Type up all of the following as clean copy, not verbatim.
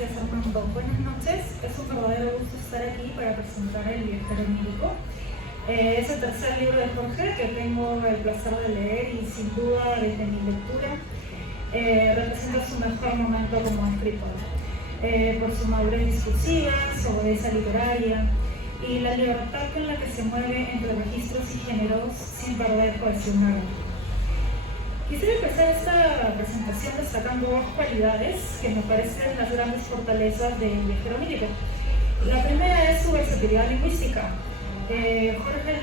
Gracias, Armando. Buenas noches. Es un verdadero gusto estar aquí para presentar El viajero onírico. Es el tercer libro de Jorge que tengo el placer de leer y sin duda desde mi lectura representa su mejor momento como escritor. Por su madurez discursiva, su agudeza literaria y la libertad con la que se mueve entre registros y géneros sin perder cohesión narrativa. Quisiera empezar esta presentación destacando dos cualidades que me parecen las grandes fortalezas del viajero onírico. La primera es su versatilidad lingüística. Jorge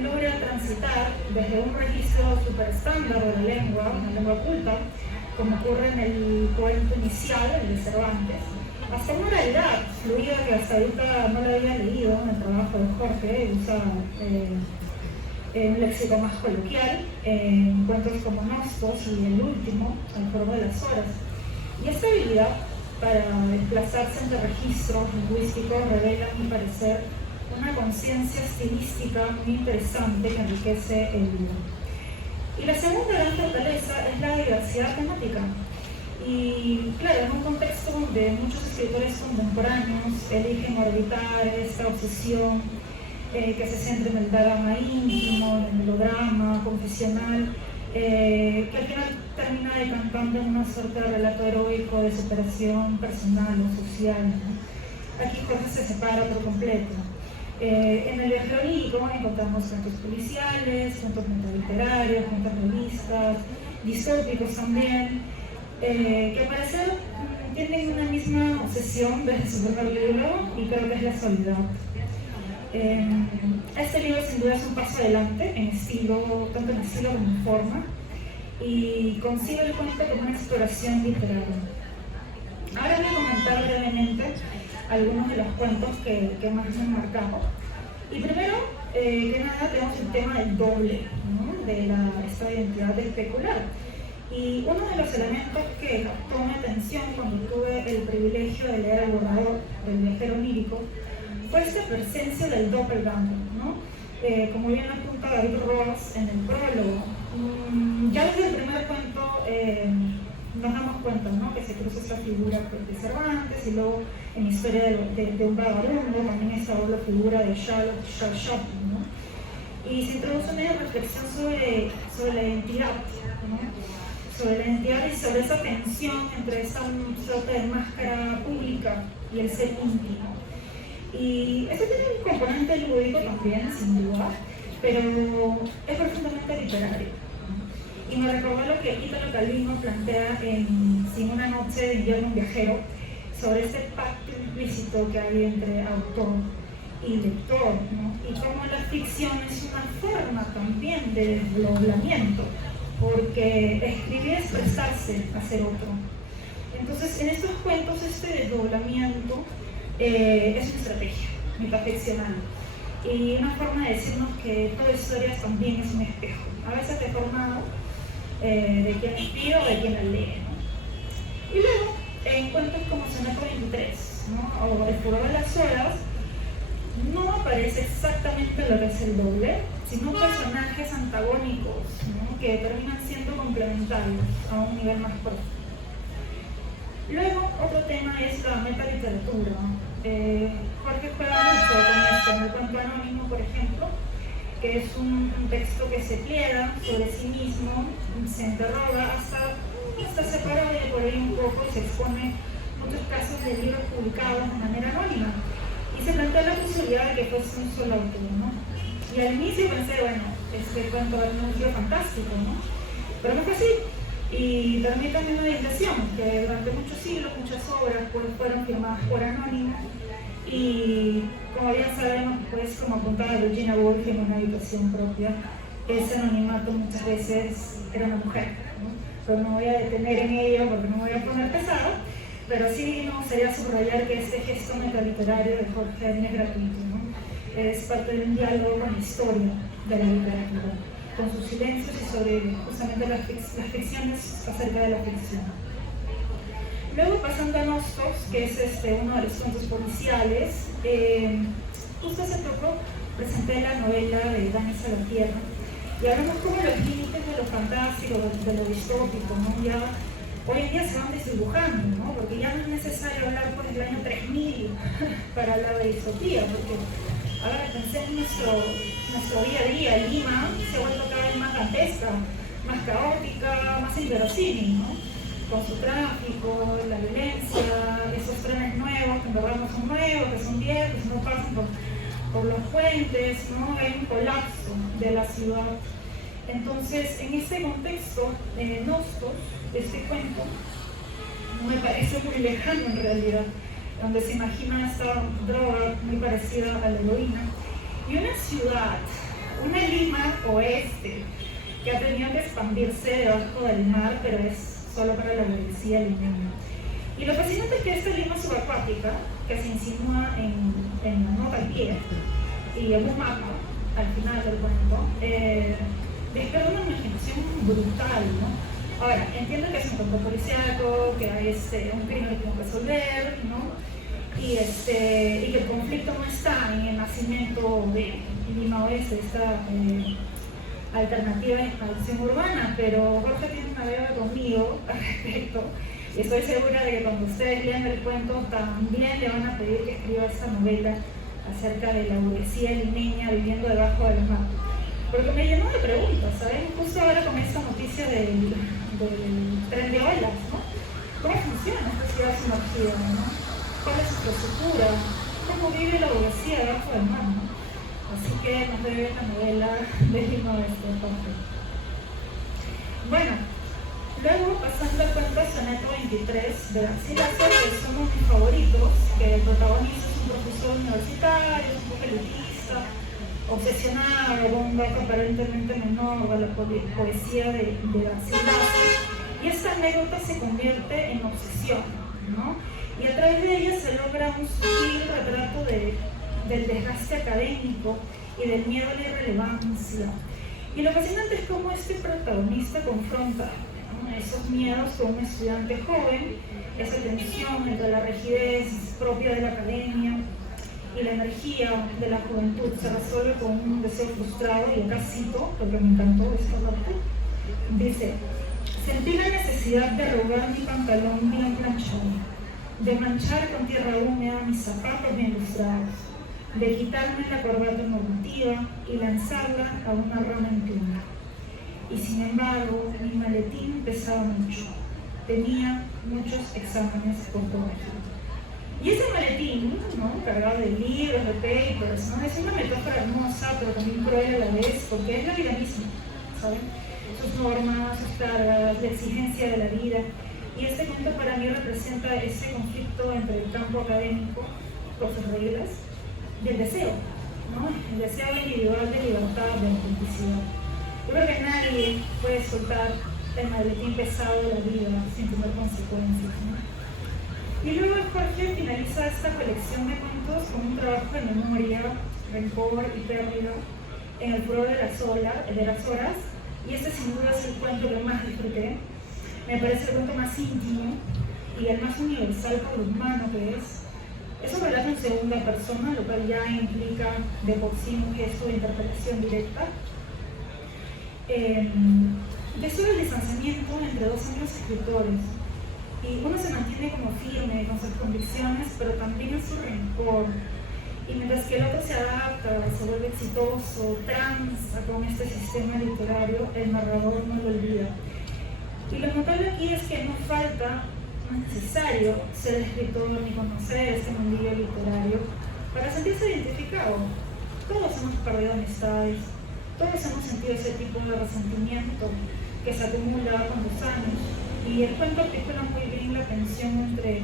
logra transitar desde un registro súper estándar de la lengua, una lengua culta, como ocurre en el cuento inicial, el de Cervantes, hasta una oralidad fluida que hasta ahorita no la había leído en el trabajo de Jorge. Usa un léxico más coloquial, encuentros como Nostos y el último, El Foro de las Horas. Y esta habilidad para desplazarse entre registros lingüísticos revela, a mi parecer, una conciencia estilística muy interesante que enriquece el libro. Y la segunda gran fortaleza es la diversidad temática. Y claro, en un contexto donde muchos escritores contemporáneos eligen orbitar esta obsesión que se centra en el drama íntimo, en el melodrama confesional, que al final termina decantando en una suerte de relato heroico de superación personal o social, ¿no? Aquí Jorge se separa por completo. En el viajero onírico encontramos cuentos policiales, cuentos metaliterarios, cuentos realistas, distópicos también, que al parecer tienen una misma obsesión desde su primer libro y creo que es la soledad. Este libro sin duda es un paso adelante en estilo, tanto en estilo como en forma, y concibe el cuento como una exploración literaria. Ahora voy a comentar brevemente algunos de los cuentos que más me han marcado. Y primero que nada tenemos el tema del doble, ¿no? De esta identidad especular. Y uno de los elementos que captó mi atención cuando tuve el privilegio de leer el borrador del viajero onírico fue esta presencia del doppelganger, ¿no? Como bien apunta David Roas en el prólogo, ya desde el primer cuento nos damos cuenta, ¿no?, que se cruza esta figura de Cervantes y luego en Historia de un vagabundo también esta doble figura de Charles Chaplin, ¿no? Y se introduce una reflexión sobre la identidad, ¿no?, sobre la identidad y sobre esa tensión entre esa suerte de máscara pública y el ser íntimo. Y esto tiene un componente lúdico también, sin duda, pero es profundamente literario. Y me recordó lo que Italo Calvino plantea en Sin una noche de invierno un viajero, sobre ese pacto implícito que hay entre autor y lector, ¿no? Y cómo la ficción es una forma también de desdoblamiento, porque escribir es prestarse a ser otro. Entonces, en estos cuentos, este desdoblamiento es una estrategia metaficcional y una forma de decirnos que toda historia también es un espejo, a veces deformado, de quien escribe o de quien la lee, ¿no? Y luego, en cuentos como Soneto 23, ¿no?, o El Furor de las Horas, no aparece exactamente lo que es el doble, sino personajes antagónicos, ¿no?, que terminan siendo complementarios a un nivel más profundo. Luego, otro tema es la metaliteratura. Jorge juega mucho con esto, en el cuento anónimo, por ejemplo, que es un texto que se pliega sobre sí mismo, se interroga, hasta se parodia por ahí un poco y se expone muchos casos de libros publicados de manera anónima. Y se plantea la posibilidad de que fuese un solo autor, ¿no? Y al inicio pensé, bueno, este cuento era un libro fantástico, ¿no? Pero no fue así. Y también una impresión que durante muchos siglos, muchas obras pues, fueron firmadas por anónimos y, como bien sabemos, pues, como apuntaba Virginia Woolf en Una habitación propia, ese anonimato muchas veces era una mujer, ¿no? Pero no voy a detener en ello porque no me voy a poner pesado, pero sí me gustaría subrayar que este gesto metaliterario de Jorge no es gratuito, ¿no? Es parte de un diálogo con la historia de la literatura, con sus silencios y sobre justamente las ficciones acerca de la ficción. Luego, pasando a Nostos, que es uno de los cuentos policiales, justo hace poco presenté la novela de Dani Salvatierra y hablamos como los límites de lo fantástico, de lo distópico, ¿no? Ya hoy en día se van desdibujando, ¿no? Porque ya no es necesario hablar pues, del año 3000 para hablar de distopía, porque ahora que pensé en nuestro día a día, Lima se ha vuelto cada vez más dantesca, más caótica, más inverosímil, ¿no? Con su tráfico, la violencia, esos trenes nuevos que en verdad no son nuevos, que son viejos, que no pasan por los puentes, ¿no? Hay un colapso de la ciudad. Entonces, en ese contexto, Nostos, este cuento, me parece muy lejano en realidad, donde se imagina esta droga muy parecida a la heroína, y una ciudad, una Lima oeste, que ha tenido que expandirse debajo del mar, pero es solo para la burguesía limeña. Y lo fascinante es que esta Lima subacuática, que se insinúa en la nota al pie, y en un mapa, al final del cuento, despierta una imaginación brutal, ¿no? Ahora, entiendo que es un campo policíaco, que hay un crimen que resolver, ¿no? Y que el conflicto no está en el nacimiento de Lima Oeste, esta alternativa de expansión urbana, pero Jorge tiene una deuda conmigo al respecto, y estoy segura de que cuando ustedes lean el cuento también le van a pedir que escriba esta novela acerca de la burguesía limeña viviendo debajo del mar. Porque me llenó de preguntas, ¿saben? Justo ahora con esta noticia del tren de olas, ¿no? ¿Cómo funciona esta ciudad sumergida, ¿no? ¿Cuál es su infraestructura? ¿Cómo vive la burguesía debajo del mar, ¿no? Así que nos debe la novela de Lima Oeste. Bueno, luego pasando al cuento Soneto 23 de Garcilaso, que son mis favoritos, que el protagonista es un profesor universitario, es un poco elitista, obsesionado con un dato aparentemente menor de la poesía de Garcilaso, y esta anécdota se convierte en obsesión, ¿no? Y a través de ella se logra un sutil retrato del desgaste académico y del miedo a la irrelevancia. Y lo fascinante es cómo este protagonista confronta, ¿no?, esos miedos con un estudiante joven, esa tensión entre la rigidez propia de la academia y la energía de la juventud se resuelve con un deseo frustrado. Y acá cito, porque me encantó esta parte, dice: sentí la necesidad de arrugar mi pantalón bien planchado, de manchar con tierra húmeda mis zapatos bien lustrados, de quitarme la corbata normativa y lanzarla a una rama inclinada. Y sin embargo, mi maletín pesaba mucho, tenía muchos exámenes por corregir. Y ese maletín, ¿no?, cargado de libros, de papers, ¿no?, es una metáfora hermosa, pero también cruel a la vez, porque es la vida misma, ¿saben? Sus normas, sus cargas, la exigencia de la vida. Y este cuento para mí representa ese conflicto entre el campo académico, por sus reglas, y el deseo, ¿no?, el deseo individual de libertad, de autenticidad. Yo creo que nadie puede soltar el maletín pesado de la vida sin tener consecuencias, ¿no? Y luego Jorge finaliza esta colección de cuentos con un trabajo de memoria, rencor y pérdida en el furor de las horas, y este sin duda es el cuento que más disfruté. Me parece el cuento más íntimo y el más universal por lo humano que es un relato en segunda persona, lo cual ya implica de por sí un gesto de interpretación directa. De eso del distanciamiento entre dos amigos escritores, y uno se mantiene como firme con sus convicciones, pero también en su rencor, y mientras que el otro se adapta, se vuelve exitoso, transa con este sistema literario, el narrador no lo olvida. Y lo notable aquí es que no es necesario ser escritor ni conocer este mundillo literario para sentirse identificado. Todos hemos perdido amistades, todos hemos sentido ese tipo de resentimiento que se acumula con los años, y el cuento articula muy bien la tensión entre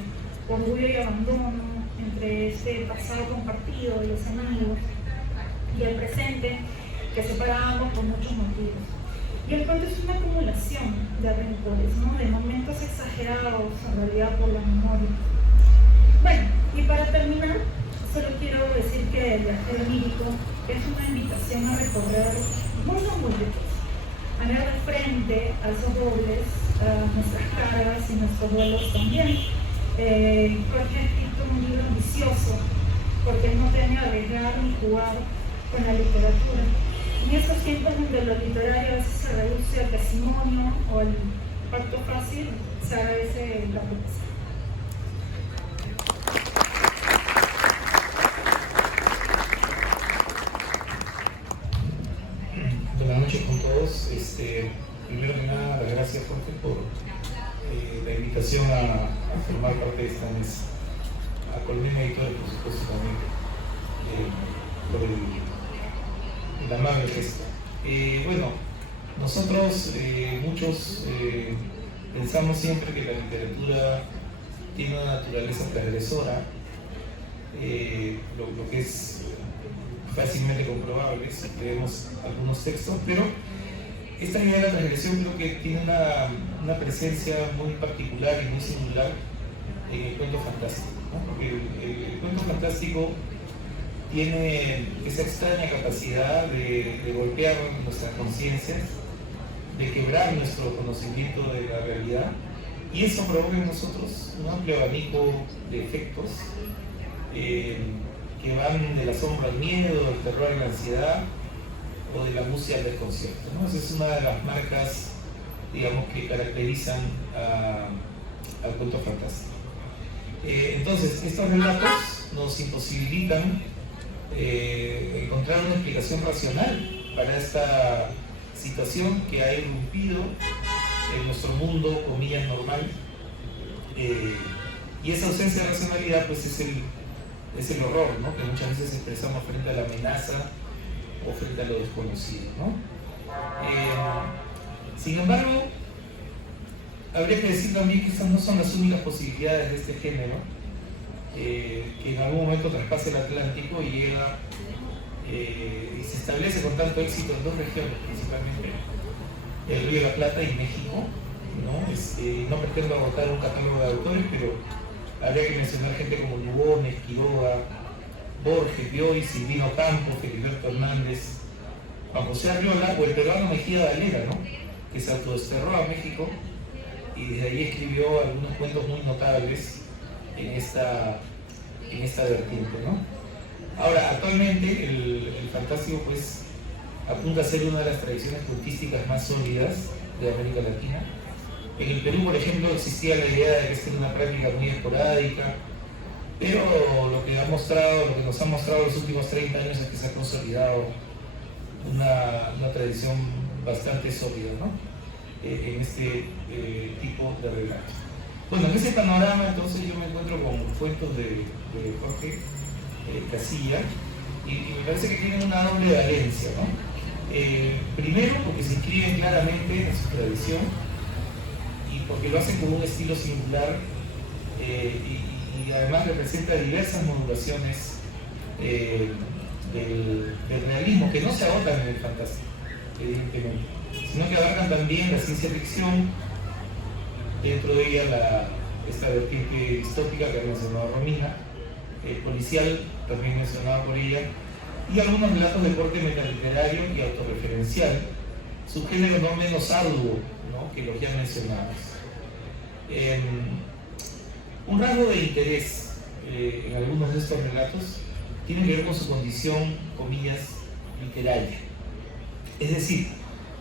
orgullo y abandono, entre este pasado compartido de los amigos y el presente que separa a ambos por muchos motivos. Y el cuento es una acumulación de rencores, ¿no?, de momentos exagerados en realidad por la memoria. Bueno, y para terminar, solo quiero decir que el viajero lírico es una invitación a recorrer mundos múltiples, a mirar de frente a esos dobles, a nuestras cargas y nuestros duelos también. Jorge ha escrito un libro ambicioso porque no teme arriesgar ni jugar con la literatura. En estos tiempos donde lo literario a veces se reduce al testimonio o al parto fácil, se agradece la propuesta. Buenas noches con todos. Primero que nada, las gracias, Jorge, por la invitación a formar parte de esta mesa. A Colmena Editores, por supuesto, también por el amable gesto. Bueno, nosotros, muchos, pensamos siempre que la literatura tiene una naturaleza transgresora, lo que es fácilmente comprobable si leemos algunos textos, pero esta idea de la transgresión creo que tiene una presencia muy particular y muy singular en el cuento fantástico, ¿no? Porque el cuento fantástico tiene esa extraña capacidad de golpear nuestras conciencias, de quebrar nuestro conocimiento de la realidad, y eso provoca en nosotros un amplio abanico de efectos que van del asombro al miedo, del terror a la ansiedad o de la angustia al desconcierto, ¿no? Esa es una de las marcas, digamos, que caracterizan al cuento fantástico. Entonces, estos relatos nos imposibilitan encontrar una explicación racional para esta situación que ha irrumpido en nuestro mundo, comillas, normal, y esa ausencia de racionalidad pues es el horror, ¿no? Que muchas veces expresamos frente a la amenaza o frente a lo desconocido, ¿no? Sin embargo, habría que decir también que estas no son las únicas posibilidades de este género, que en algún momento traspasa el Atlántico y llega y se establece con tanto éxito en dos regiones principalmente, el Río de la Plata y México, ¿no? No pretendo agotar un catálogo de autores, pero habría que mencionar gente como Lugones, Quiroga, Borges, Bioy, Silvino Campos, Feliberto Hernández, Juan José Arriola o el peruano Mejía Valera, ¿no? Que se autodesterró a México y desde ahí escribió algunos cuentos muy notables en esta vertiente, ¿no? Ahora, actualmente el fantástico pues apunta a ser una de las tradiciones cultísticas más sólidas de América Latina. En el Perú, por ejemplo, existía la idea de que esta era una práctica muy esporádica, pero lo que nos ha mostrado los últimos 30 años es que se ha consolidado una tradición bastante sólida, ¿no? En este tipo de relatos. Bueno, en ese panorama entonces yo me encuentro con cuentos de Jorge Casilla y me parece que tienen una doble valencia, ¿no? Primero porque se inscriben claramente en su tradición y porque lo hacen con un estilo singular y además representa diversas modulaciones del realismo que no se agotan en el fantástico, evidentemente, sino que abarcan también la ciencia ficción, dentro de ella esta vertiente distópica que ha mencionado Romina, policial, también mencionado por ella, y algunos relatos de corte metaliterario y autorreferencial, subgénero no menos arduo, ¿no? Que los ya mencionados. Un rasgo de interés en algunos de estos relatos tiene que ver con su condición, comillas, literaria. Es decir,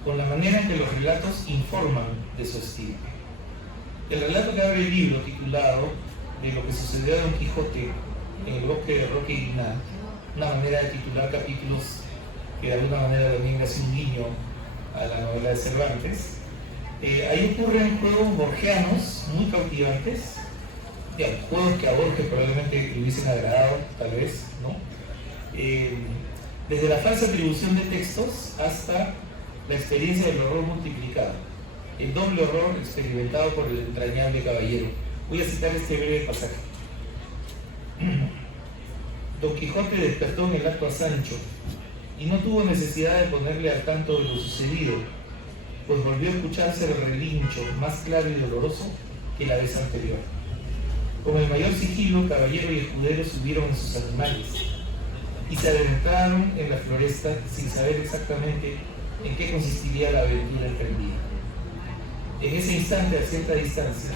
con la manera en que los relatos informan de su estilo. El relato que abre el libro, titulado De lo que sucedió a Don Quijote en el bosque de Roque y Guiná, una manera de titular capítulos que de alguna manera también hace un guiño a la novela de Cervantes. Ahí ocurren juegos borgianos muy cautivantes, juegos que a Borges probablemente le hubiesen agradado, tal vez, ¿no? Desde la falsa atribución de textos hasta la experiencia del horror multiplicado, el doble horror experimentado por el entrañable caballero. Voy a citar este breve pasaje. Don Quijote despertó en el acto a Sancho y no tuvo necesidad de ponerle al tanto de lo sucedido, pues volvió a escucharse el relincho más claro y doloroso que la vez anterior. Con el mayor sigilo, caballero y escudero subieron en sus animales y se adentraron en la floresta sin saber exactamente en qué consistiría la aventura emprendida. En ese instante, a cierta distancia,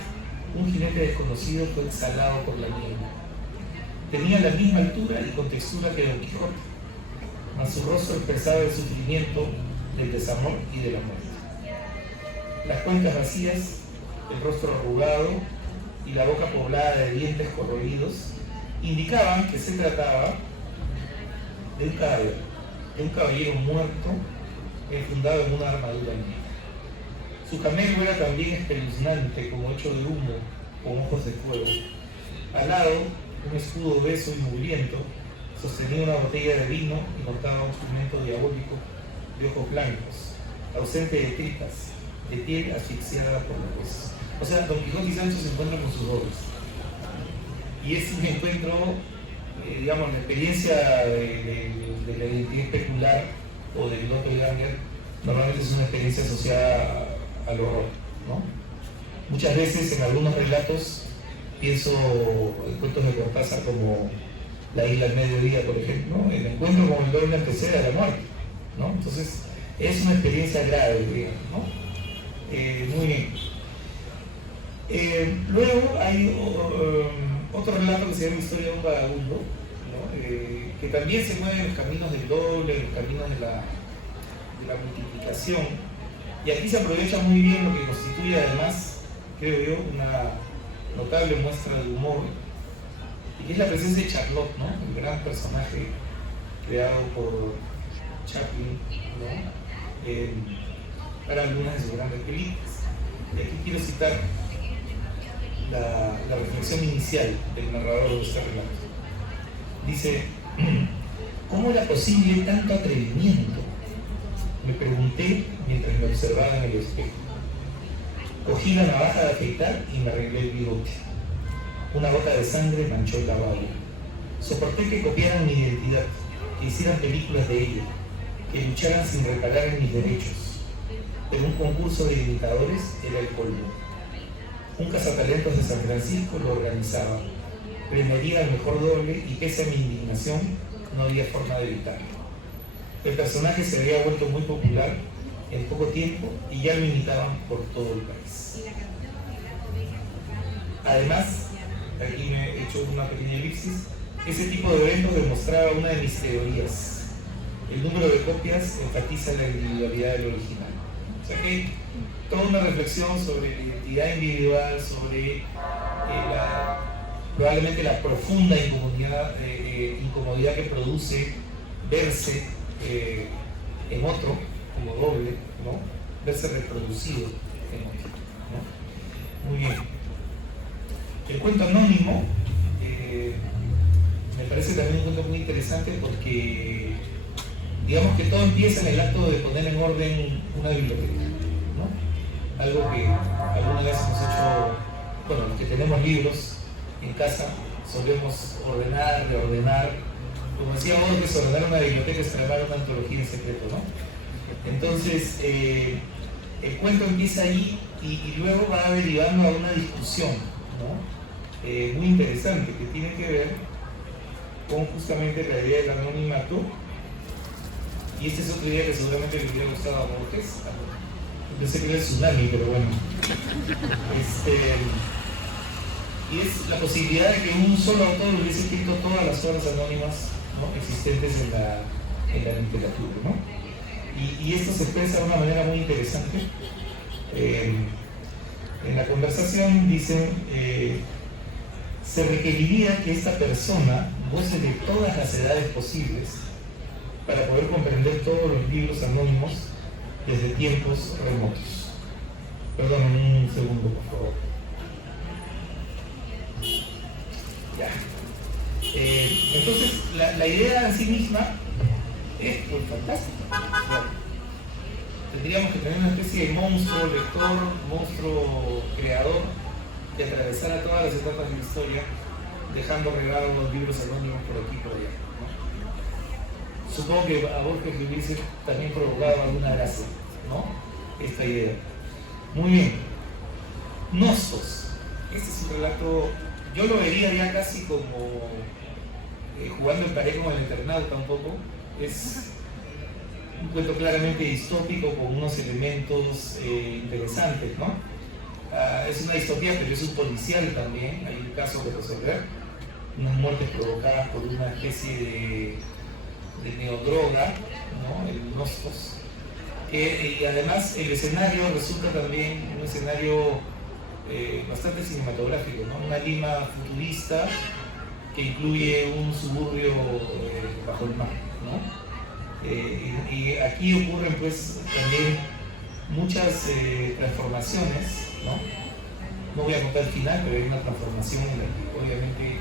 un jinete desconocido fue exhalado por la niebla. Tenía la misma altura y contextura que Don Quijote, mas su rostro expresaba el sufrimiento, del desamor y de la muerte. Las cuencas vacías el rostro arrugado y la boca poblada de dientes corroídos, indicaban que se trataba de un caballero muerto enfundado en una armadura negra. Su camelo era también espeluznante, como hecho de humo, con ojos de fuego. Al lado, un escudo obeso y mugriento sostenía una botella de vino y montaba un instrumento diabólico de ojos blancos, ausente de tripas, de piel asfixiada por los huesos. O sea, Don Quijote y Sancho se encuentran con sus dobles. Y es un encuentro, digamos, la experiencia de la identidad especular o del doppelganger normalmente es una experiencia asociada al horror, ¿no? Muchas veces en algunos relatos pienso en cuentos de Cortázar como La isla al mediodía, por ejemplo, el encuentro con el doble antecede a la muerte, ¿no? Entonces es una experiencia grave, digamos, ¿no? Muy bien. Luego hay otro relato que se llama Historia de un vagabundo, ¿no? Que también se mueve en los caminos del doble, en los caminos de la multiplicación, y aquí se aprovecha muy bien lo que constituye además, creo yo, una notable muestra de humor, y que es la presencia de Charlotte, ¿no? El gran personaje creado por Chaplin, ¿no? Para algunas de sus grandes películas. Y aquí quiero citar la reflexión inicial del narrador de este relato. Dice: ¿cómo era posible tanto atrevimiento? Me pregunté mientras me observaba en el espejo. Cogí la navaja de afeitar y me arreglé el bigote. Una gota de sangre manchó el lavabo. Soporté que copiaran mi identidad, que hicieran películas de ella, que lucharan sin reparar en mis derechos. Pero un concurso de imitadores era el colmo. Un cazatalentos de San Francisco lo organizaba. Premiaría al mejor doble y pese a mi indignación, no había forma de evitarlo. El personaje se había vuelto muy popular en poco tiempo y ya lo imitaban por todo el país. Además, aquí me he hecho una pequeña elipsis, ese tipo de eventos demostraba una de mis teorías. El número de copias enfatiza la individualidad del original. O sea que hay toda una reflexión sobre la identidad individual, sobre probablemente la profunda incomodidad que produce verse en otro como doble, ¿no? Verse reproducido en otro, ¿no? Muy bien. El cuento anónimo me parece también un cuento muy interesante porque digamos que todo empieza en el acto de poner en orden una biblioteca, ¿no? Algo que alguna vez hemos hecho, bueno, los que tenemos libros en casa solemos ordenar, reordenar. Como decía Borges, ordenar una biblioteca es tramar una antología en secreto, ¿no? Entonces, el cuento empieza ahí y luego va derivando a una discusión, ¿no? Muy interesante, que tiene que ver con justamente la idea del anonimato. Y este es otro día que seguramente le hubiera gustado a Borges. Pensé que era el tsunami, pero bueno. Y es la posibilidad de que un solo autor hubiese escrito todas las obras anónimas, ¿no? Existentes en la literatura, ¿no? Y esto se expresa de una manera muy interesante. En la conversación dicen, se requeriría que esta persona goce de todas las edades posibles para poder comprender todos los libros anónimos desde tiempos remotos. Perdón, un segundo, por favor. Ya. Entonces, la idea en sí misma es pues, fantástica. Tendríamos que tener una especie de monstruo lector, monstruo creador, que atravesara todas las etapas de la historia, dejando regados los libros anónimos por aquí y por allá, ¿no? Supongo que a Borges le hubiese también provocado alguna gracia, ¿no? Esta idea. Muy bien. Nostos. Este es un relato, yo lo vería ya casi como jugando en pared con el Eternauta un poco. Es un cuento claramente distópico con unos elementos interesantes, ¿no? Es una distopía, pero es un policial también. Hay un caso que resolver, unas muertes provocadas por una especie de neodroga, ¿no? El Nostos. Y además el escenario resulta también un escenario bastante cinematográfico, ¿no? Una Lima futurista que incluye un suburbio bajo el mar, ¿no? Y aquí ocurren pues también muchas transformaciones, ¿no? No voy a contar el final, pero hay una transformación en la que obviamente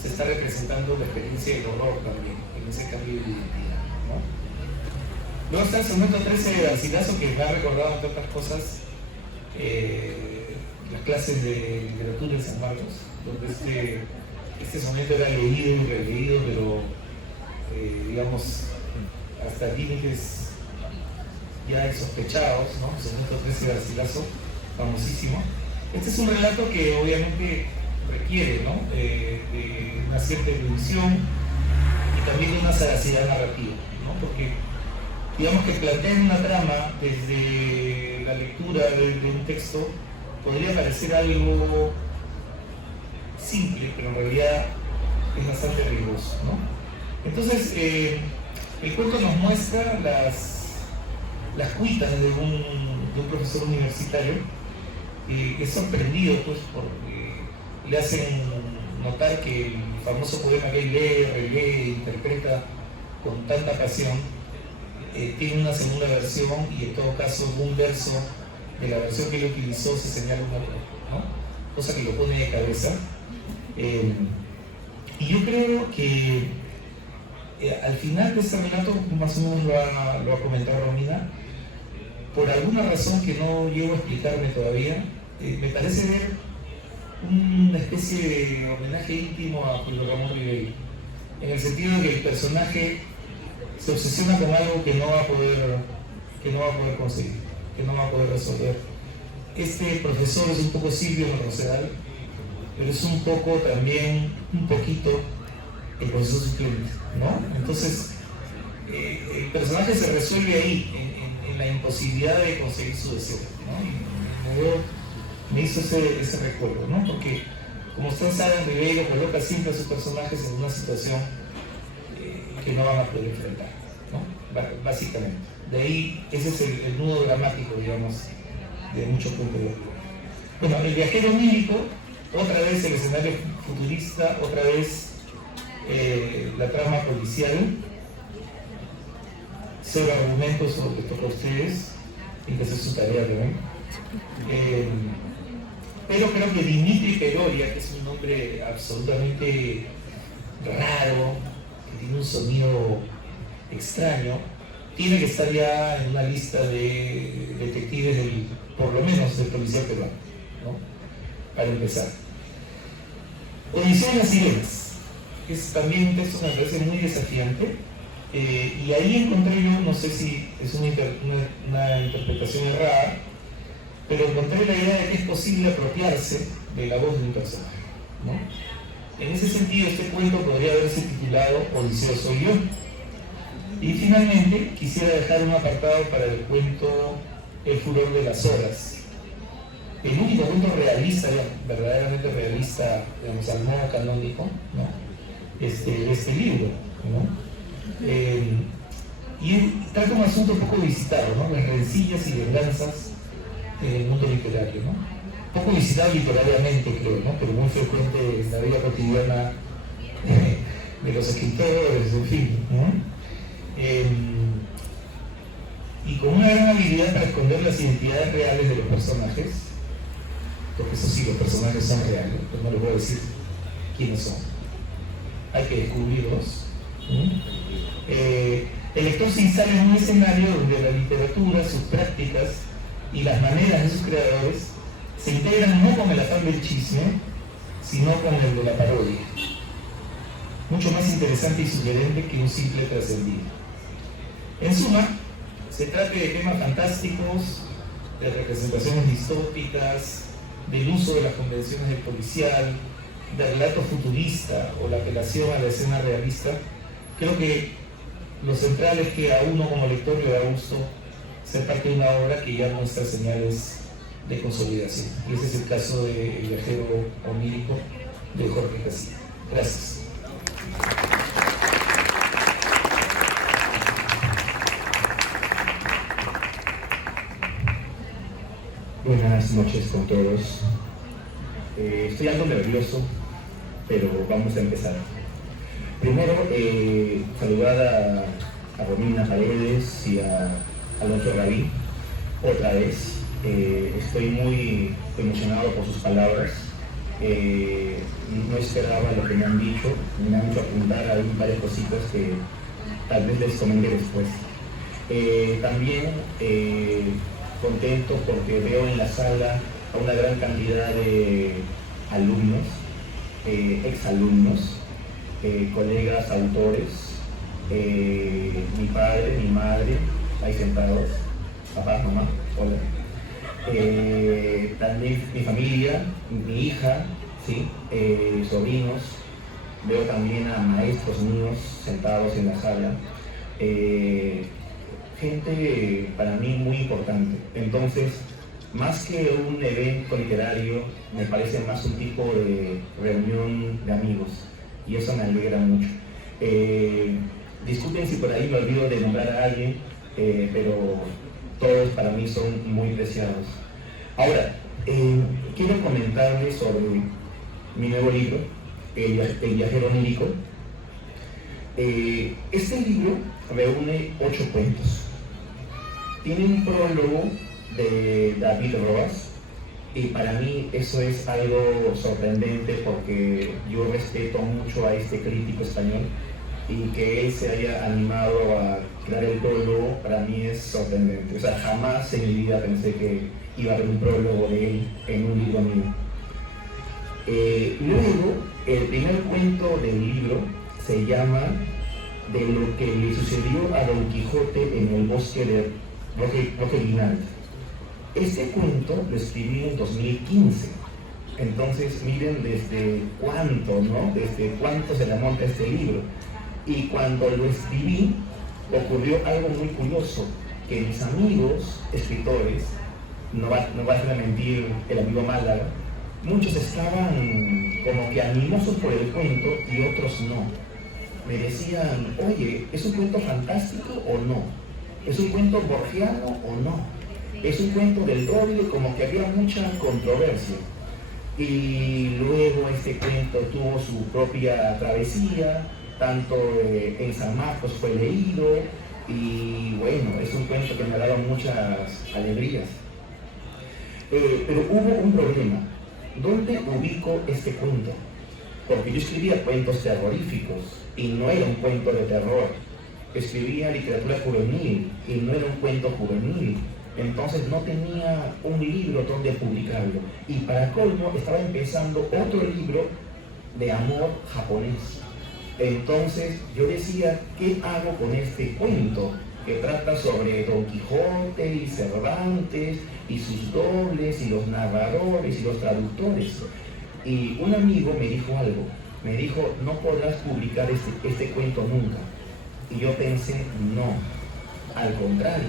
se está representando la experiencia del horror también, en ese cambio de identidad, ¿no? Luego está el segmento 13 de Garcilaso, que me ha recordado, entre otras cosas, las clases de literatura en San Marcos, donde este soneto era leído y releído, pero digamos hasta límites ya insospechados, ¿no? El soneto 13 de Garcilaso, famosísimo. Este es un relato que obviamente requiere, ¿no? De una cierta erudición y también de una sagacidad narrativa, ¿no? Porque digamos que plantear una trama desde la lectura de un texto podría parecer algo simple, pero en realidad es bastante riesgoso, ¿no? Entonces, el cuento nos muestra las cuitas de un profesor universitario que es sorprendido pues, porque le hacen notar que el famoso poema que él lee, relee, interpreta con tanta pasión, tiene una segunda versión y en todo caso un verso de la versión que él utilizó se señala un error, ¿no? Cosa que lo pone de cabeza. Y yo creo que al final de este relato, más o menos lo ha comentado Romina, por alguna razón que no llego a explicarme todavía, me parece ver una especie de homenaje íntimo a Julio Ramón Ribeiro, en el sentido de que el personaje se obsesiona con algo que no va a poder conseguir, que no va a poder resolver. Este profesor es un poco Silvio Rosedal, pero es un poco también, un poquito, el profesor suplente, ¿no? Entonces, el personaje se resuelve ahí, en la imposibilidad de conseguir su deseo, ¿no? Y me hizo ese recuerdo, ¿no? Porque, como ustedes saben, Ribeiro coloca siempre a sus personajes en una situación que no van a poder enfrentar, ¿no? Básicamente. De ahí, ese es el nudo dramático, digamos, de muchos puntos de vista. Bueno, el viajero onírico, otra vez el escenario futurista, otra vez la trama policial, cero argumentos sobre lo que toca a ustedes, y que esa es su tarea también. Pero creo que Dimitri Peroria, que es un nombre absolutamente raro, que tiene un sonido extraño, tiene que estar ya en una lista de detectives, por lo menos del policial peruano, ¿no? Para empezar. Odisea de las Sirenas, que es también un texto que me parece muy desafiante, y ahí encontré yo, no sé si es una interpretación errada, pero encontré la idea de que es posible apropiarse de la voz de un personaje, ¿no? En ese sentido, este cuento podría haberse titulado Odiseo soy yo. Y finalmente, quisiera dejar un apartado para el cuento El furor de las horas, el único cuento realista, verdaderamente realista, digamos, al modo canónico, ¿no? De este libro, ¿no? Y trata un asunto un poco visitado, ¿no? Las rencillas y venganzas en el mundo literario, ¿no? Poco visitado literariamente, creo, ¿no? Pero muy frecuente en la vida cotidiana de los escritores, en fin, ¿no? Y con una gran habilidad para esconder las identidades reales de los personajes, porque eso sí, los personajes son reales, pues no les voy a decir quiénes son, hay que descubrirlos. El lector se instala en un escenario donde la literatura, sus prácticas y las maneras de sus creadores se integran no con el afán del chisme, sino con el de la parodia, mucho más interesante y sugerente que un simple trascendido. En suma, se trata de temas fantásticos, de representaciones distópicas, del uso de las convenciones del policial, del relato futurista o la apelación a la escena realista. Creo que lo central es que a uno como lector le da gusto ser parte de una obra que ya muestra señales de consolidación. Y ese es el caso de El viajero onírico de Jorge Casilla. Gracias. Buenas noches con todos. Estoy algo nervioso, pero vamos a empezar. Primero, saludar a Romina Paredes y a Alonso Rabí otra vez. Estoy muy emocionado por sus palabras. No esperaba lo que me han dicho, me han hecho apuntar a varias cositas que tal vez les comenté después. También contento porque veo en la sala a una gran cantidad de alumnos, exalumnos, colegas, autores, mi padre, mi madre, ahí sentados, papá, mamá, hola. También mi familia, mi hija, ¿sí? Sobrinos, veo también a maestros míos sentados en la sala, gente para mí muy importante. Entonces, más que un evento literario, me parece más un tipo de reunión de amigos y eso me alegra mucho. Disculpen si por ahí me olvido de nombrar a alguien, pero todos para mí son muy preciados. Ahora, quiero comentarles sobre mi nuevo libro, El viajero onírico. Este libro reúne 8 cuentos. Tiene un prólogo de David Roas y para mí eso es algo sorprendente porque yo respeto mucho a este crítico español y que él se haya animado a crear el prólogo para mí es sorprendente. O sea, jamás en mi vida pensé que iba a haber un prólogo de él en un libro mío. Luego, el primer cuento del libro se llama De lo que le sucedió a Don Quijote en el bosque de Roque Guinalda. Este cuento lo escribí en 2015. Entonces, miren desde cuánto, ¿no? Desde cuánto se remonta este libro. Y cuando lo escribí, ocurrió algo muy curioso, que mis amigos escritores, no va a hacer mentir el amigo Málaga, muchos estaban como que animosos por el cuento y otros no. Me decían, oye, ¿es un cuento fantástico o no? ¿Es un cuento borgiano o no? ¿Es un cuento del doble? Como que había mucha controversia. Y luego este cuento tuvo su propia travesía, tanto en San Marcos fue leído, y bueno, es un cuento que me ha dado muchas alegrías. Pero hubo un problema. ¿Dónde ubico este cuento? Porque yo escribía cuentos terroríficos y no era un cuento de terror. Escribía literatura juvenil y no era un cuento juvenil. Entonces no tenía un libro donde publicarlo. Y para colmo estaba empezando otro libro de amor japonés. Entonces yo decía, ¿qué hago con este cuento? Que trata sobre Don Quijote y Cervantes y sus dobles y los narradores y los traductores. Y un amigo me dijo algo, me dijo, no podrás publicar este cuento nunca. Y yo pensé, no, al contrario,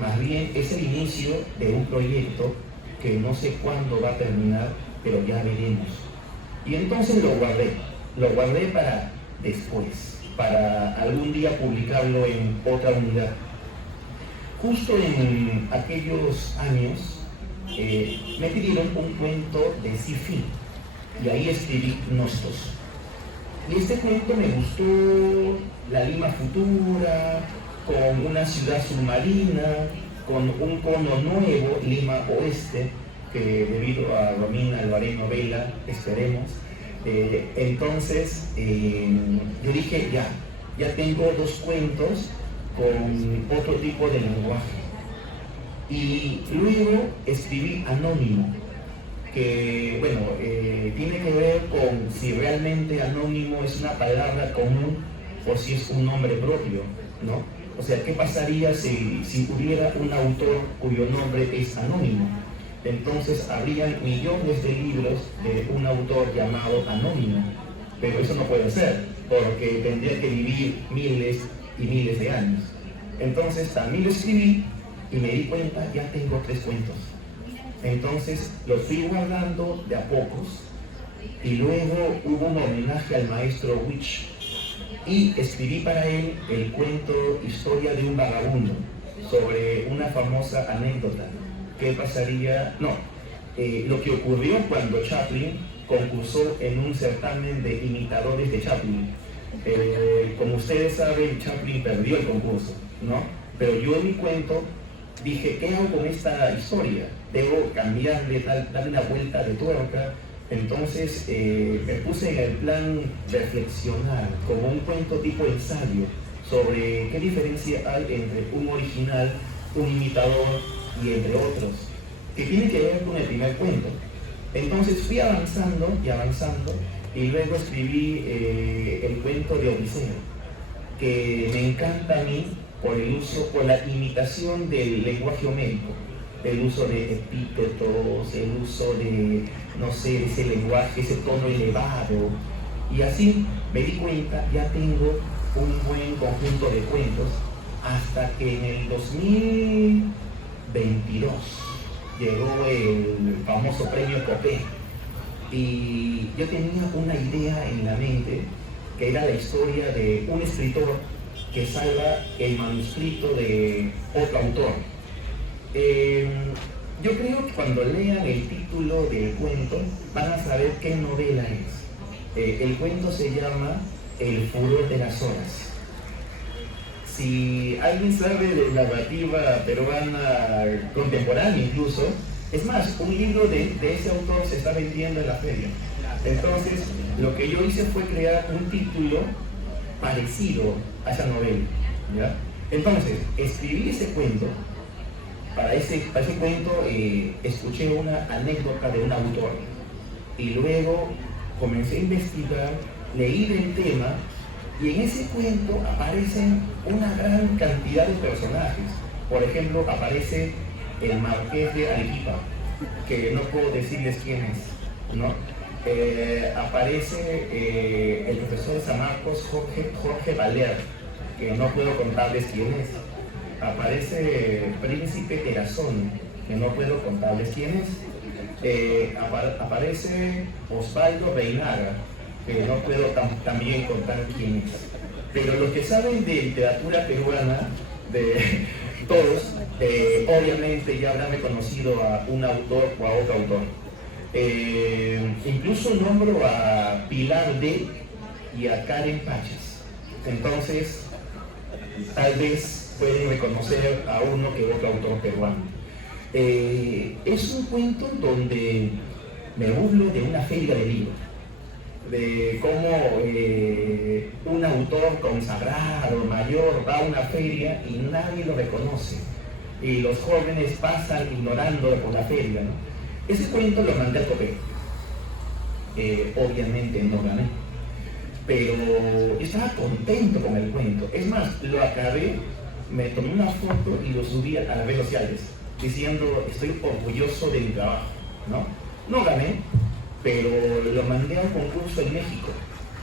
más bien es el inicio de un proyecto que no sé cuándo va a terminar, pero ya veremos. Y entonces lo guardé para después, para algún día publicarlo en otra unidad. Justo en aquellos años me pidieron un cuento de sci-fi y ahí escribí Nostos. Y este cuento me gustó, la Lima futura, con una ciudad submarina, con un cono nuevo, Lima Oeste, que debido a Romina Alvareno Vela, esperemos. Entonces yo dije, ya tengo 2 cuentos con otro tipo de lenguaje. Y luego escribí Anónimo, que bueno, tiene que ver con si realmente anónimo es una palabra común o si es un nombre propio, ¿no? O sea, ¿qué pasaría si hubiera un autor cuyo nombre es anónimo? Entonces habrían millones de libros de un autor llamado Anónimo, pero eso no puede ser, porque tendría que vivir miles y miles de años. Entonces también lo escribí y me di cuenta, ya tengo 3 cuentos. Entonces los fui guardando de a pocos y luego hubo un homenaje al maestro Witch y escribí para él el cuento Historia de un vagabundo, sobre una famosa anécdota. ¿Qué pasaría? No, lo que ocurrió cuando Chaplin concursó en un certamen de imitadores de Chaplin. Como ustedes saben, Chaplin perdió el concurso, ¿no? Pero yo en mi cuento dije, ¿qué hago con esta historia? Debo cambiarle, darle una vuelta de tuerca. Entonces me puse en el plan de reflexionar como un cuento tipo ensayo sobre qué diferencia hay entre un original, un imitador y entre otros, que tiene que ver con el primer cuento. Entonces fui avanzando y avanzando y luego escribí el cuento de Odiseo, que me encanta a mí por la imitación del lenguaje homérico, el uso de epítetos, el uso de, no sé, ese lenguaje, ese tono elevado. Y así me di cuenta, ya tengo un buen conjunto de cuentos, hasta que en el 2022 llegó el famoso premio Copé. Y yo tenía una idea en la mente, que era la historia de un escritor que salva el manuscrito de otro autor. Yo creo que cuando lean el título del cuento van a saber qué novela es. El cuento se llama El furor de las horas. Si alguien sabe de narrativa peruana contemporánea incluso, es más, un libro de ese autor se está vendiendo en la feria. Entonces, lo que yo hice fue crear un título parecido a esa novela, ¿ya? Entonces, escribí ese cuento. Para ese cuento escuché una anécdota de un autor y luego comencé a investigar, leí del tema y en ese cuento aparecen una gran cantidad de personajes. Por ejemplo, aparece el marqués de Arequipa, que no puedo decirles quién es, ¿no? Aparece el profesor de San Marcos, Jorge Valer, que no puedo contarles quién es. Aparece Príncipe Terazón, que no puedo contarles quién es. Aparece Osvaldo Reinaga, que no puedo también contar quién es. Pero los que saben de literatura peruana, de todos, obviamente ya habrán reconocido a un autor o a otro autor. Incluso nombro a Pilar D. y a Karen Pachas. Entonces, tal vez pueden reconocer a uno que otro autor peruano. Es un cuento donde me burlo de una feria de libros, de cómo un autor consagrado, mayor, va a una feria y nadie lo reconoce, y los jóvenes pasan ignorándolo por la feria, ¿no? Ese cuento lo mandé al Copé. Obviamente no gané, pero yo estaba contento con el cuento. Es más, lo acabé, me tomé una foto y lo subí a las redes sociales diciendo estoy orgulloso de mi trabajo, ¿no? No gané, pero lo mandé a un concurso en México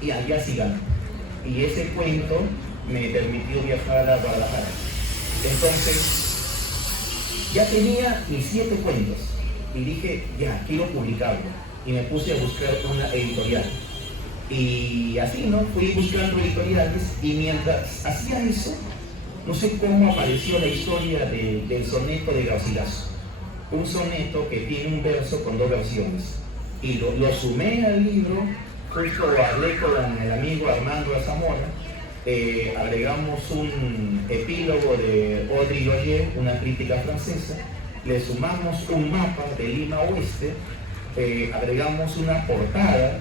y allá sí gané. Y ese cuento me permitió viajar a Guadalajara. Entonces, ya tenía mis 7 cuentos y dije, ya, quiero publicarlo. Y me puse a buscar una editorial. Y así, ¿no? Fui buscando editoriales y mientras hacía eso, no sé cómo apareció la historia del soneto de Garcilaso. Un soneto que tiene un verso con 2 versiones. Y lo sumé al libro, justo hablé con el amigo Armando Zamora, agregamos un epílogo de Audrey Lorier, una crítica francesa, le sumamos un mapa de Lima Oeste, agregamos una portada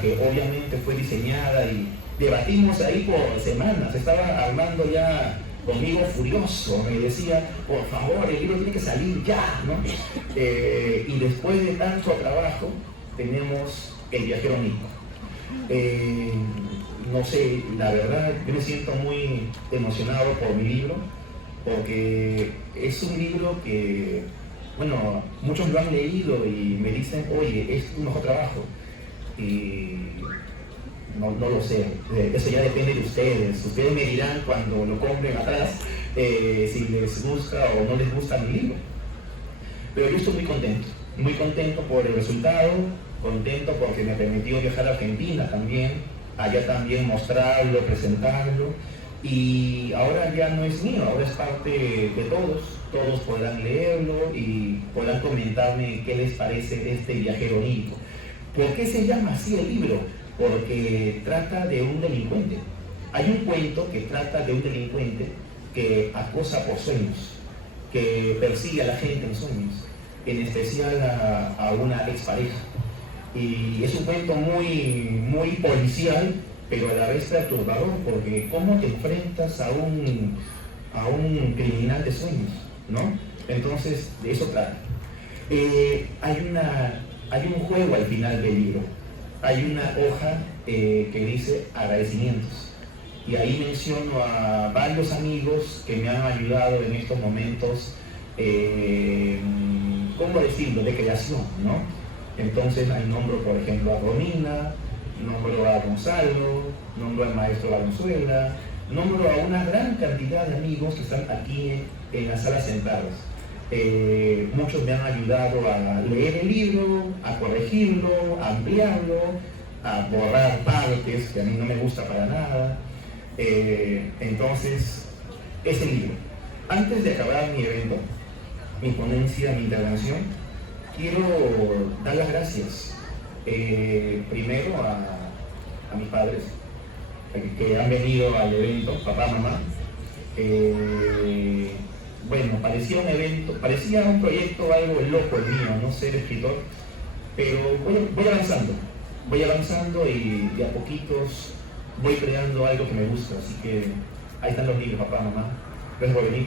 que obviamente fue diseñada y debatimos ahí por semanas. Estaba Armando ya conmigo furioso, me decía, por favor, el libro tiene que salir ya, ¿no? Y después de tanto trabajo, tenemos El viajero Nico. No sé, la verdad, yo me siento muy emocionado por mi libro, porque es un libro que, bueno, muchos lo han leído y me dicen, oye, es tu mejor trabajo. Y no lo sé, eso ya depende de ustedes. Ustedes me dirán cuando lo compren atrás si les gusta o no les gusta mi libro. Pero yo estoy muy contento por el resultado, contento porque me permitió viajar a Argentina también, allá también mostrarlo, presentarlo. y ahora ya no es mío, ahora es parte de todos podrán leerlo y podrán comentarme qué les parece este viajero onírico. ¿Por qué se llama así el libro? Porque trata de un delincuente. Hay un cuento que trata de un delincuente que acosa por sueños, que persigue a la gente en sueños, en especial a una expareja. Y es un cuento muy policial, pero a la vez perturbador, porque cómo te enfrentas a un criminal de sueños, ¿no? Entonces, de eso trata. Hay un juego al final del libro. Hay una hoja que dice agradecimientos. Y ahí menciono a varios amigos que me han ayudado en estos momentos, ¿cómo decirlo?, de creación, ¿no? Entonces ahí nombro, por ejemplo, a Romina, nombro a Gonzalo, nombro al maestro Valenzuela, nombro a una gran cantidad de amigos que están aquí en la sala sentados. Muchos me han ayudado a leer el libro, a corregirlo, a ampliarlo, a borrar partes que a mí no me gusta para nada. Entonces, ese libro. Antes de acabar mi evento, mi ponencia, mi intervención, quiero dar las gracias primero a mis padres que han venido al evento, papá, mamá. Bueno, parecía un evento, parecía un proyecto algo loco el mío, no ser escritor, pero voy avanzando y de a poquitos voy creando algo que me gusta, así que ahí están los libros, papá, mamá, gracias por venir.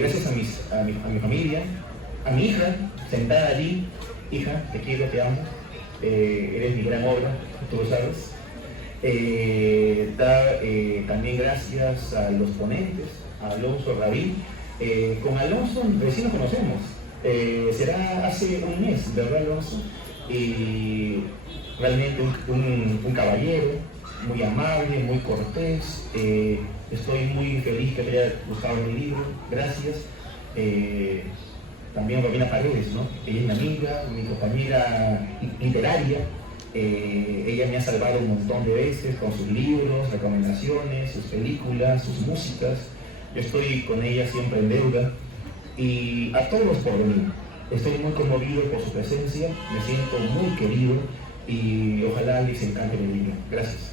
Gracias a mi familia, a mi hija, sentada allí, hija, te quiero, te amo, eres mi gran obra, tú lo sabes. También gracias a los ponentes, a Alonso Rabín. Con Alonso recién nos conocemos, será hace un mes, ¿verdad, Alonso? Y realmente un caballero, muy amable, muy cortés. Estoy muy feliz que te haya gustado mi libro, gracias. También Romina Paredes, ¿no? Ella es mi amiga, mi compañera literaria. Ella me ha salvado un montón de veces con sus libros, recomendaciones, sus películas, sus músicas. Yo estoy con ella siempre en deuda. Y a todos por venir. Estoy muy conmovido por su presencia, me siento muy querido y ojalá les encante mi libro. Gracias.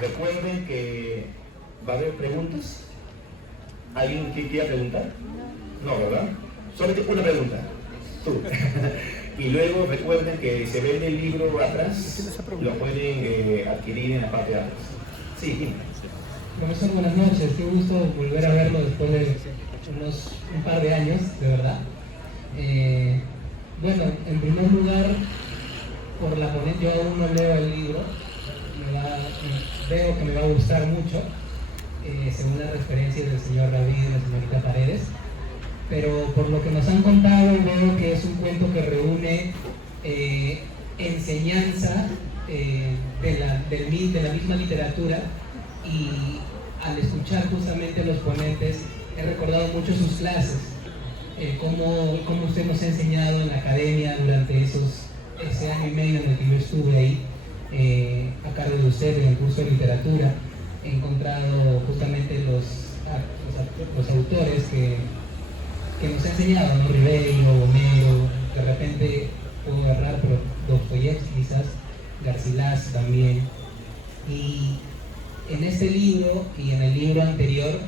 Recuerden que va a haber preguntas. ¿Alguien que quiera preguntar? No, ¿verdad? Solamente una pregunta. Tú. Y luego recuerden que se vende el libro atrás, lo pueden adquirir en la parte de atrás. Sí, dime. Profesor, buenas noches. Qué gusto volver a verlo después de un par de años, de verdad. Bueno, en primer lugar, por la ponencia, yo aún no leo el libro. Veo que me va a gustar mucho, según las referencias del señor David y la señorita Paredes. Pero por lo que nos han contado, veo que es un cuento que reúne enseñanza de la misma literatura, y al escuchar justamente a los ponentes he recordado mucho sus clases, cómo usted nos ha enseñado en la academia durante ese año y medio en el que yo estuve ahí a cargo de usted en el curso de literatura. He encontrado justamente los autores que nos ha enseñado, ¿no? Ribeiro, Homero, de repente puedo errar, pero Dostoyevsky quizás, Garcilaso también. Y en este libro y en el libro anterior,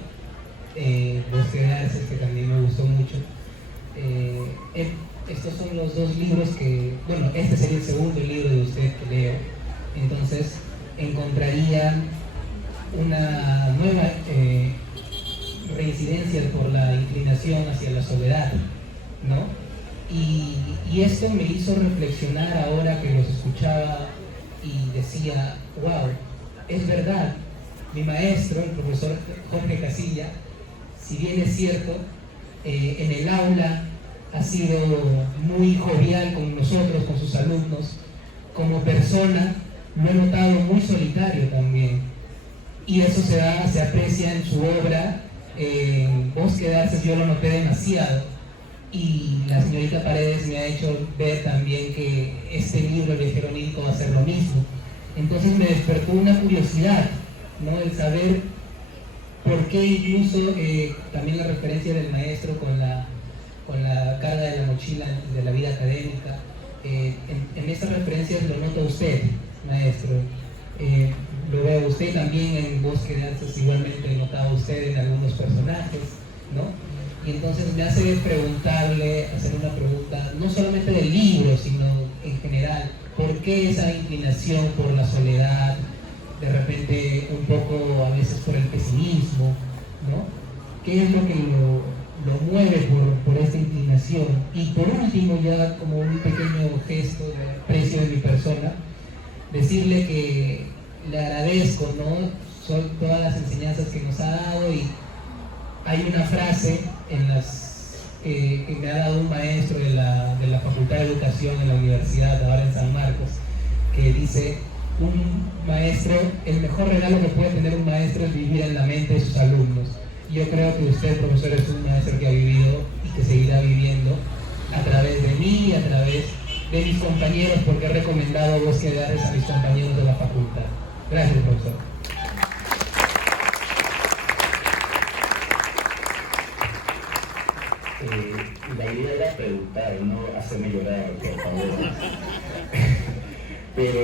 Bosque de Arces, que también me gustó mucho, estos son los dos libros que, bueno, este sería el segundo libro de usted que leo, entonces encontraría una nueva reincidencia por la inclinación hacia la soledad, ¿no? Y esto me hizo reflexionar ahora que los escuchaba y decía, wow, es verdad, mi maestro, el profesor Jorge Casilla, si bien es cierto, en el aula ha sido muy jovial con nosotros, con sus alumnos, como persona lo he notado muy solitario también, y eso se aprecia en su obra. Bosque de Arces yo lo noté demasiado, y la señorita Paredes me ha hecho ver también que este libro, El viajero onírico, va a ser lo mismo. Entonces me despertó una curiosidad, ¿no? El saber por qué incluso también la referencia del maestro con la carga de la mochila de la vida académica. En esas referencias lo nota usted, maestro. Lo veo usted también en Bosque de Alces, igualmente notaba usted en algunos personajes, ¿no? Y entonces me hace hacer una pregunta, no solamente del libro, sino en general, ¿por qué esa inclinación por la soledad, de repente un poco a veces por el pesimismo, ¿no? ¿Qué es lo que lo mueve por esta inclinación? Y por último, ya como un pequeño gesto de aprecio de mi persona, decirle que le agradezco, ¿no? Son todas las enseñanzas que nos ha dado, y hay una frase que me ha dado un maestro de la Facultad de Educación en la universidad, ahora en San Marcos, que dice: un maestro, el mejor regalo que puede tener un maestro es vivir en la mente de sus alumnos. Y yo creo que usted, profesor, es un maestro que ha vivido y que seguirá viviendo a través de mí y a través de mis compañeros, porque he recomendado Bosque de Alces a mis compañeros de la facultad. Gracias, profesor. La idea era preguntar, no hacerme llorar, por favor. Pero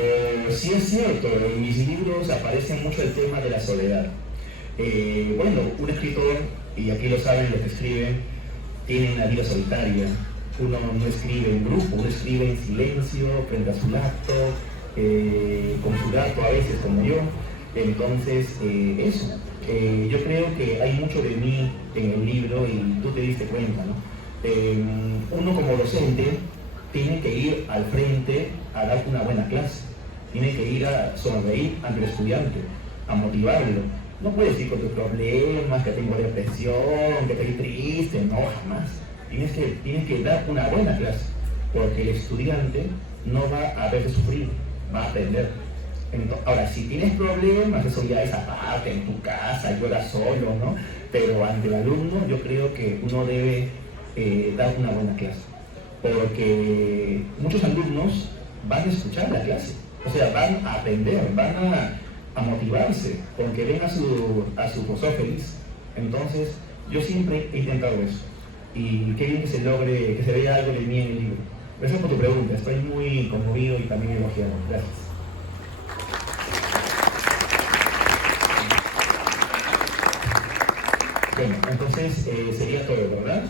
sí es cierto, en mis libros aparece mucho el tema de la soledad. Bueno, un escritor, y aquí lo saben los que escriben, tiene una vida solitaria. Uno no escribe en grupo, uno escribe en silencio, frente a su laptop, con su gato a veces, como yo. Entonces, eso. Yo creo que hay mucho de mí en el libro y tú te diste cuenta, ¿no? Uno como docente tiene que ir al frente a dar una buena clase, tiene que ir a sonreír ante el estudiante, a motivarlo. No puedes ir con tus problemas, que tengo depresión, que estoy triste, no, jamás. Tienes que dar una buena clase, porque el estudiante no va a verte sufrir, va a aprender. Ahora, si tienes problemas, eso ya es aparte, en tu casa, lloras solo, ¿no? Pero ante el alumno yo creo que uno debe dar una buena clase, porque muchos alumnos van a escuchar la clase, o sea, van a aprender, van a motivarse, porque ven a su profesor feliz. Entonces, yo siempre he intentado eso, y qué bien que se logre, que se vea algo de mí en el libro. Gracias por tu pregunta, estoy muy conmovido y también elogiado. Gracias. Bueno, entonces sería todo, ¿verdad?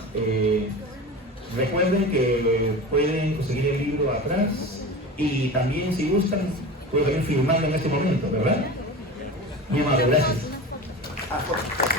Recuerden que pueden conseguir el libro atrás, y también, si gustan, pueden también firmarlo en este momento, ¿verdad? Muy amable, gracias. Gracias.